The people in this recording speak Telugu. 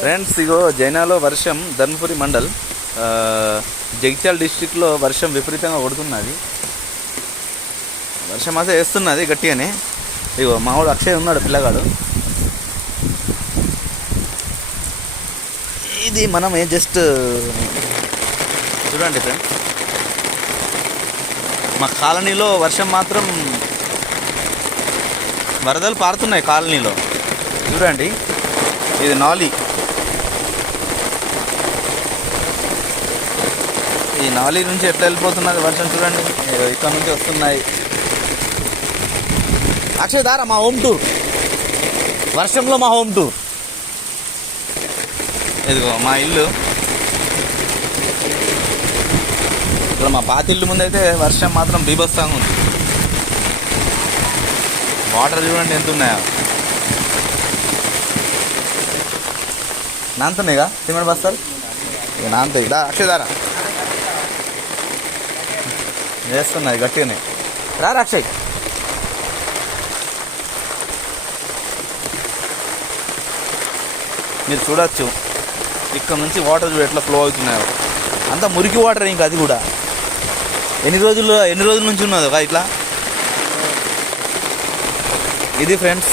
ఫ్రెండ్స్ ఇగో జైనాలో వర్షం ధర్మపురి మండల్ జగిత్యాల డిస్టిక్లో వర్షం విపరీతంగా కొడుతున్నది. వర్షం అయితే వేస్తున్నది గట్టిగానే. ఇగో మావాడు అక్షయ్ ఉన్నాడు పిల్లగాడు. ఇది మనం జస్ట్ చూడండి ఫ్రెండ్స్, మా కాలనీలో వర్షం మాత్రం వరదలు పారుతున్నాయి కాలనీలో. చూడండి ఇది నాలి, ఈ నాలి నుంచి ఎట్లా వెళ్ళిపోతున్నది వర్షం చూడండి. ఇక్కడ నుంచి వస్తున్నాయి. అక్షయ్ దారా మా హోమ్ టూర్, వర్షంలో మా హోమ్ టూర్. ఇదిగో మా ఇల్లు, ఇక్కడ మా పాతిల్లు ముందైతే వర్షం మాత్రం బీభత్సంగా ఉంది. వాటర్ చూడండి ఎంత ఉన్నాయో. నాంతున్నాయిగా సిమెంట్ బస్తాలు, ఇక నాంతాయి. అక్షయ్ వేస్తున్నాయి గట్టిగానే. రా అక్షయ్. మీరు చూడొచ్చు ఇక్కడ నుంచి వాటర్ ఎట్లా ఫ్లో అవుతున్నాయో. అంతా మురికి వాటర్. ఇంకా అది కూడా ఎన్ని రోజుల నుంచి ఉన్నది ఇట్లా. ఇది ఫ్రెండ్స్